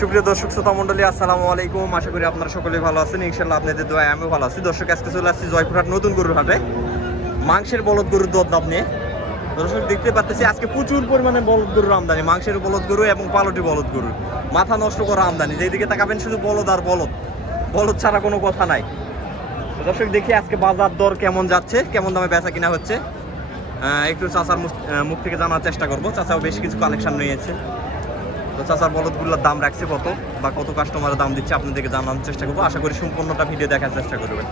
সুপ্রিয় দর্শক শ্রোতা মণ্ডলী, আসসালামু আলাইকুম। আশা করি আপনারা সকলেই ভালো আছেন। ইনশাআল্লাহ আপনাদের দোয়ায় আমিও ভালো আছি। দর্শক, আজকে চলে আসছি জয়পুরহাট নতুন গরুর হাটে মাংসের বলদ গরুর দরদাম নিয়ে। দর্শক, দেখতে পাচ্ছি আজকে প্রচুর পরিমাণে বলদ গরুর আমদানি, মাংসের বলদ গরু এবং পালটি বলদ গরু, মাথা নষ্ট করা আমদানি। যেদিকে তাকাবেন শুধু বলদ আর বলদ, বলদ ছাড়া কোনো কথা নাই। দর্শক, দেখি আজকে বাজার দর কেমন যাচ্ছে, কেমন দামে বেচা কিনা হচ্ছে, একটু চাচার মুখ থেকে জানার চেষ্টা করবো। চাচাও বেশ কিছু কালেকশন নিয়েছে। তো চাচার বলদগুলোর দাম রাখছে কত বা কত কাস্টমারের দাম দিচ্ছে আপনাদেরকে জানানোর চেষ্টা করবো। আশা করি সম্পূর্ণটা ভিডিও দেখার চেষ্টা করবেন।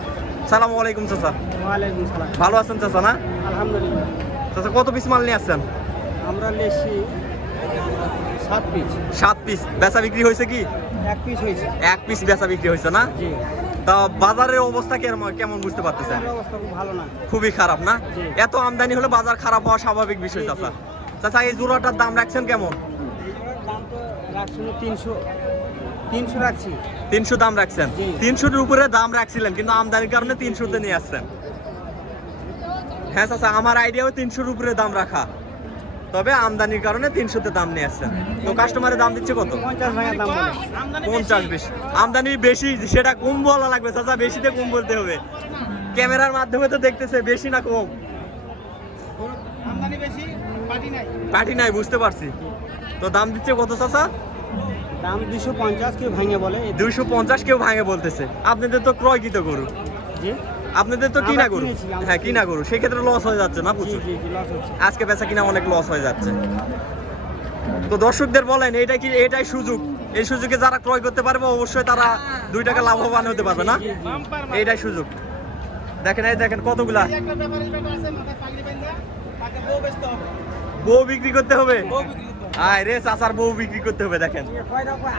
সালামু আলাইকুম চাচা। ওয়ালাইকুম সালাম। ভালো আছেন চাচা? না আলহামদুলিল্লাহ। চাচা, কত পিস মাল নিয়ে আসছেন? আমরা লেছি 7 পিস। 7 পিস। বেচা বিক্রি হয়েছে কি? 1 পিস হয়েছে। 1 পিস বেচা বিক্রি হয়েছে না? জি। তা বাজারের অবস্থা কেমন বুঝতে পারতেছেন? বাজারের অবস্থা খুব ভালো না। খুবই খারাপ না? জি। এত আমদানি হলে বাজার খারাপ হওয়া স্বাভাবিক বিষয় জি, চাচা। জি। চাচা, এই জোড়াটার দাম রাখছেন কেমন? এটার দাম তো রাখছি 300 রাখছি। 300 দাম রাখছেন? জি। 300-এর উপরে দাম রাখছিলেন, কিন্তু আমদানির কারণে 300-তে নিয়ে আসছেন। হ্যাঁ চাচা, আমার আইডিয়াও 300-এর উপরে দাম রাখা, তবে আমদানির কারণে 300-তে দাম নিয়ে আসছেন। তো কাস্টমারের দাম দিচ্ছে কত? 50 ভাঙা দাম বলে। 50 বেশি। আমদানি বেশি, সেটা কম বলা লাগবে চাচা, বেশিতে কম বলতে হবে। ক্যামেরার মাধ্যমে তো দেখতেছে বেশি না কম। আমদানি বেশি, পার্টি নাই, বুঝতে পারছি। তো দাম দিচ্ছে কত চাচা? দাম 250, কেউ ভাঙে বলে। 250 কেউ ভাঙে বলতেছে। আপনাদের তো ক্রয়কৃত গরু, জি। আপনাদের তো কিনা আমরা গরু। কিনেছি, আমরা হ্যাঁ, কিনা গরু, সেক্ষেত্রে লস হয়ে যাচ্ছে না জি প্রচুর? জি জি, লস হচ্ছে। আজকে বেচা কিনা অনেক লস হয়ে যাচ্ছে। তো দর্শকদের বলেন, এটাই সুযোগ। এই সুযোগে যারা ক্রয় করতে পারবে অবশ্যই তারা 2 টাকা লাভবান হতে পারবে না? জি, জি। এইটাই সুযোগ। দেখেন কতগুলা বউ বিক্রি করতে হবে। আয় রে চাচার বউ বিক্রি করতে হবে। দেখেন,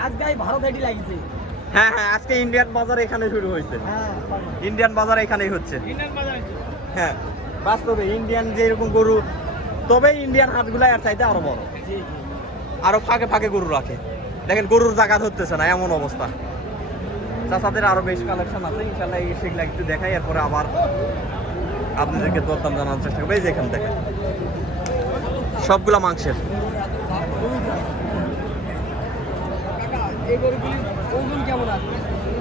আজকেই ভালো গাড়ি লাগিয়েছে। হ্যাঁ, আজকে ইন্ডিয়ান বাজার এখানে শুরু হয়েছে। হ্যাঁ, ইন্ডিয়ান বাজার এখানেই হচ্ছে। হ্যাঁ, বাস্তবে ইন্ডিয়ান যেরকম গরু, তবে ইন্ডিয়ান হাটগুলা এর চাইতে আরো বড়, জি জি। আরো ফাঁকে ফাঁকে গরু রাখে। দেখেন, গরুর জায়গা ধরতেছে না, এমন অবস্থা। চাচাদের আরো বেশ কালেকশন আছে, ইনশাল্লাহ সেগুলা একটু দেখাই, এরপরে আবার আপনাদেরকে দরদাম জানানোর চেষ্টা করবো। এই যে এখানে দেখেন, সবগুলা মাংসের। এই গরুগুলির ওজন কেমন আছে?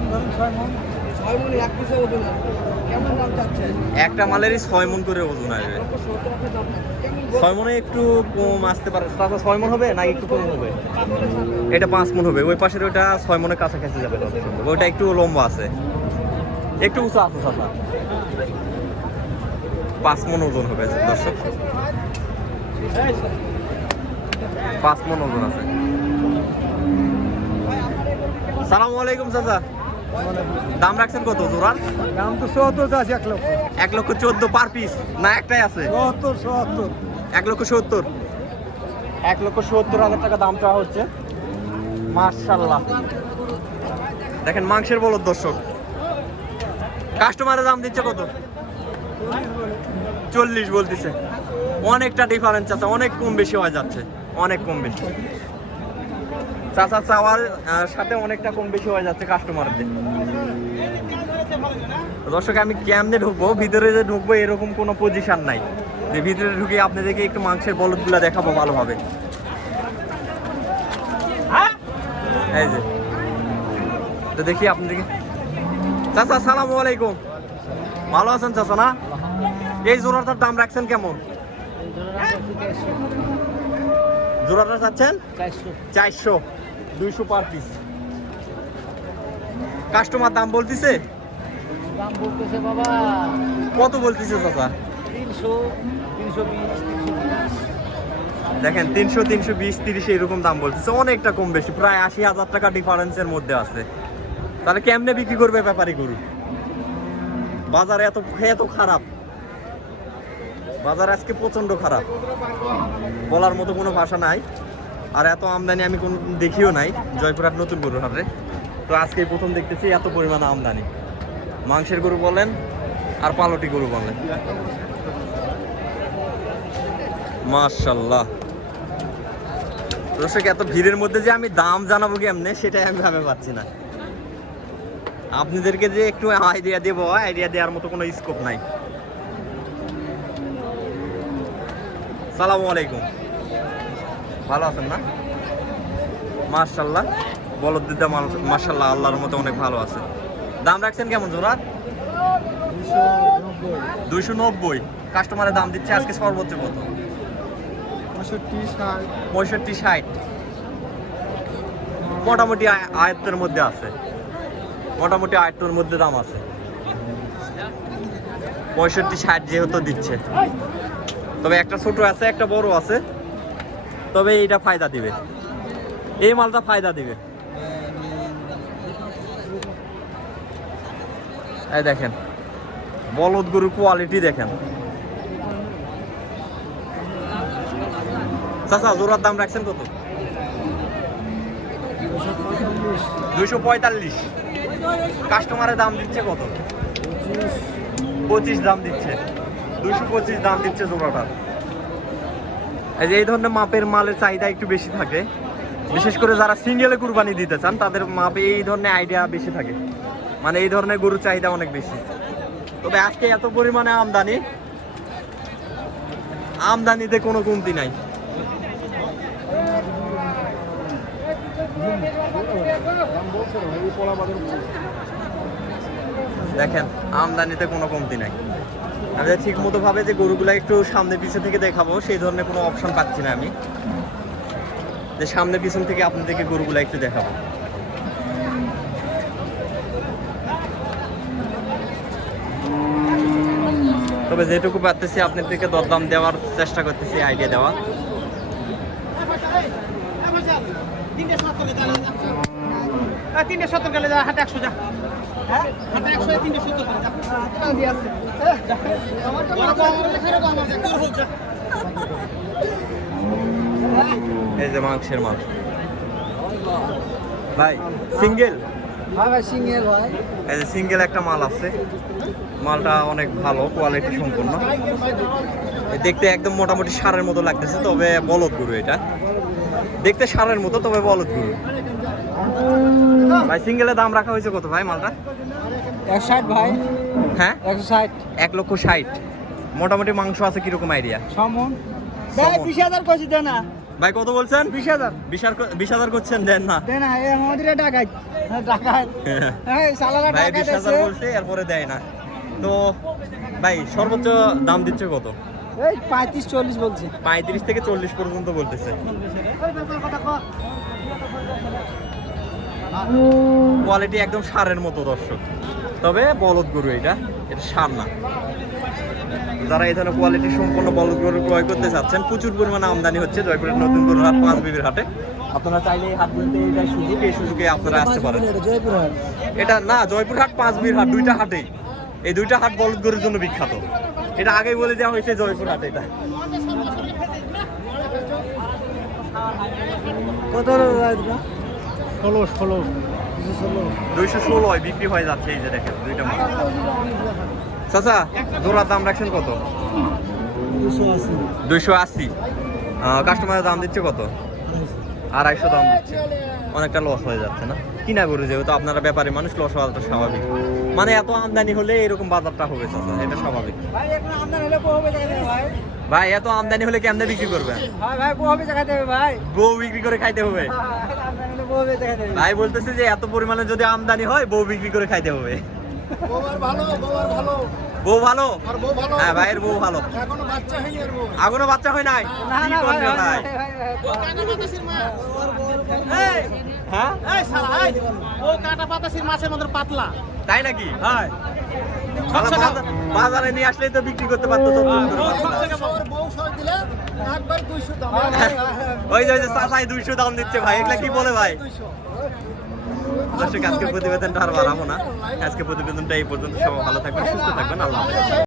ধরুন 6 মণ। 6 মণ 1 পিসের ওজন আছে। কেমন দাম চাচ্ছেন? একটা মালেরই 6 মণ করে ওজন আসবে। 6 মণে একটু কম আসতে পারে। চাচা, 6 মণ হবে না একটু কম হবে? এটা 5 মণ হবে। ওই পাশের ওইটা 6 মণের কাছাকাছি যাবে। ওইটা একটু লম্বা আছে, একটু উঁচা আছে চাচা। 5 মণ ওজন হবে দর্শক, 5 মণ ওজন আছে। সালামু আলাইকুম চাচা। দাম রাখছেন কত জোড়ার? দাম তো 74 আছে। 1 লক্ষ। 1,14,000 পার পিস না একটাই আছে? 74। 1,70,000। 1,70,000 টাকা দাম চাওয়া হচ্ছে। মাশাআল্লাহ, দেখেন মাংসের বলদ দর্শক। কাস্টমারের দাম দিচ্ছে কত? 40 বলতেছে। অনেকটা ডিফারেন্স আছে, অনেক কম বেশি হয়ে যাচ্ছে, অনেক কম বেশি। চাচা চাওয়ার সাথে অনেকটা কম বেশি হয়ে যাচ্ছে কাস্টমারদের। দর্শক, আমি কেমনে ঢুকবো, ভিতরে যে ঢুকবো এরকম কোনো পজিশন নাই যে ভিতরে ঢুকে আপনাদেরকে একটু মাংসের বলদগুলা দেখাবো ভালোভাবে। এই যে, তো দেখি আপনাদেরকে। চাচা, সালামু আলাইকুম। ভালো আছেন চাচা? না, এই জোড়াটার দাম রাখছেন কেমন? জোড়াটা চাচ্ছেন 400। 200 পার পিস। কাস্টমার দাম বলতেছে? দাম বলতেছে বাবা কত বলতেছে চাচা? 300, 320, 330। দেখেন, 300, 320, 30 এরকম দাম বলতেছে। অনেকটা কম বেশি, প্রায় 80,000 টাকা ডিফারেন্সের মধ্যে আছে। তাহলে কেমনে বিক্রি করবে ব্যাপারী গরু? বাজার এত খারাপ, বাজার আজকে প্রচন্ড খারাপ, বলার মতো কোনো ভাষা নাই। আর এত আমদানি আমি কোনো দেখিও নাই জয়পুরহাট নতুন গরুর হাটে। তো আজকে প্রথম দেখতেছি এত পরিমাণে আমদানি। মাংসের গরু বলেন আর পালটি গরু বলেন। মাশাআল্লাহ দর্শক, এত ভিড়ের মধ্যে যে আমি দাম জানাবো কেমনে সেটাই আমি ভাবে পাচ্ছি না। আপনাদেরকে যে একটু আইডিয়া দেবো, আইডিয়া দেওয়ার মতো কোনো স্কোপ নাই। সালামু আলাইকুম। ভালো আছেন না? মাশাআল্লাহ, বলদ দুইটা মাশাআল্লাহ আল্লাহর মতো অনেক ভালো আছে। দাম রাখছেন কেমন জোড়ার? 290। কাস্টমারের দাম দিচ্ছে আজকে সর্বোচ্চ কত? 65-60। মোটামুটি আয়ত্তের মধ্যে আছে, মোটামুটি আয়ত্তের মধ্যে দাম আছে। 65-60 যেহেতু দিচ্ছে, তবে একটা ছোট আছে একটা বড় আছে, তবে এইটা ফায়দা দিবে, এই মালটা ফায়দা দিবে। এই দেখেন বলদ গরুর কোয়ালিটি দেখেন। চাচা জোড়ার দাম রাখছেন কত? 245। কাস্টমারের দাম দিচ্ছে কত? 25 দাম দিচ্ছে, 225 দাম দিচ্ছে জোড়াটার। এই যে এই ধরনের মাপের মালের চাহিদা একটু বেশি থাকে, বিশেষ করে যারা সিঙ্গেলে কুরবানি দিতে চান তাদের মাপে এই ধরনের আইডিয়া বেশি থাকে, মানে এই ধরনের গরুর চাহিদা অনেক বেশি। তবে আজকে এত পরিমাণে আমদানিতে কোনো কমতি নাই। দেখেন আমদানিতে কোনো কমতি নাই। আমি ঠিক মতো ভাবে যে গরুগুলা একটু সামনে পিছন থেকে দেখাবো সেই ধরনের কোনো অপশন পাচ্ছি না আমি, যে সামনে পিছন থেকে আপনাদেরকে গরুগুলা একটু দেখাবো। তবে যেটুকু পারতেছি আপনাদেরকে দরদাম দেওয়ার চেষ্টা করতেছি, আইডিয়া দেওয়া। এই যে মাংসের মাল ভাই সিঙ্গেল, এই যে সিঙ্গেল একটা মাল আছে, মালটা অনেক ভালো কোয়ালিটি সম্পন্ন, দেখতে একদম মোটামুটি ষাঁড়ের মতো লাগতেছে, তবে বলদ গরু এটা, দেখতে ষাঁড়ের মতো তবে বলদ গরু। ভাই সিঙ্গেলের দাম রাখা হয়েছে কত ভাই মালটা? 160 ভাই। হ্যাঁ 160। 1,60,000। মোটামুটি মাংস আছে কিরকম আইডিয়া? সমন ভাই 20,000 কইছি দেন না ভাই, কত বলছেন? 20,000। 20,000 করছেন, দেন না দেন না, এই আমাদের টাকায় টাকায় এই সালালা ভাই টাকা 20,000 দেছে বলছে, এরপরে দেয় না। তো ভাই সর্বোচ্চ দাম দিচ্ছে কত? এই 35-40 বলছি। 35 থেকে 40 পর্যন্ত বলতেছে। কোয়ালিটি একদম ষাঁড়ের মতো দর্শক, তবে বলদ গরু এটা ষাঁড় না। যারা এই ধরনের কোয়ালিটি সম্পন্ন বলদ গরু ক্রয় করতে চাচ্ছেন, প্রচুর পরিমাণে আমদানি হচ্ছে জয়পুরের নতুন গরুর হাট পাঁচবিবির হাটে। আপনারা চাইলে এই হাটগুলিতে এই সুযোগ, এই সুযোগে আপনারা আসতে পারেন। এটা না জয়পুর হাট পাঁচবিবির হাট, দুইটা হাটেই, এই দুইটা হাট বলদ গরুর জন্য বিখ্যাত। এটা আগেই বলে দেওয়া হয়েছে জয়পুর হাট। এটা কত 216 বিক্রি হয়ে যাচ্ছে। এই যে দেখেন দুইটা মাল। চাচা জোড়ার দাম রাখছেন কত? 280। কাস্টমারের দাম দিচ্ছে কত? 250 দাম দিচ্ছে। অনেকটা লস হয়ে যাচ্ছে না? কিনা গরু যেহেতু আপনারা ব্যাপারী মানুষ, লস হওয়াটা স্বাভাবিক। মানে এত আমদানি হলে এরকম বাজারটা হবে চাচা, এটা স্বাভাবিক। ভাই এখন আমদানি হলে কো হবে জায়গা দেবে ভাই? ভাই এত আমদানি হলে কেমনে বিক্রি করবেন? ভাই কো হবে জায়গা দেবে ভাই? বউ বিক্রি করে খাইতে হবে। আমদানি হলে কো হবে জায়গা দেবে? ভাই বলতেছে যে এত পরিমাণে যদি আমদানি হয় বউ বিক্রি করে খাইতে হবে। বউ ভালো? হ্যাঁ ভাইয়ের বউ ভালো। এখনো বাচ্চা হয় নাই? না কি না ভাই করবে ভাই? হ্যাঁ ও কাটা পাতাসির মাছের মতো পাতলা। তাই নাকি? হ্যাঁ বাজারে নিয়ে আসলেই তো বিক্রি করতে পারতো। ওই যে চাচাই 200 দাম দিচ্ছে ভাই, এগুলা কি বলে ভাই? দর্শক আজকে প্রতিবেদনটা আর বাড়াবো না, আজকে প্রতিবেদনটা এই পর্যন্ত। সবাই ভালো থাকবেন, সুস্থ থাকবেন, আল্লাহ হাফেজ।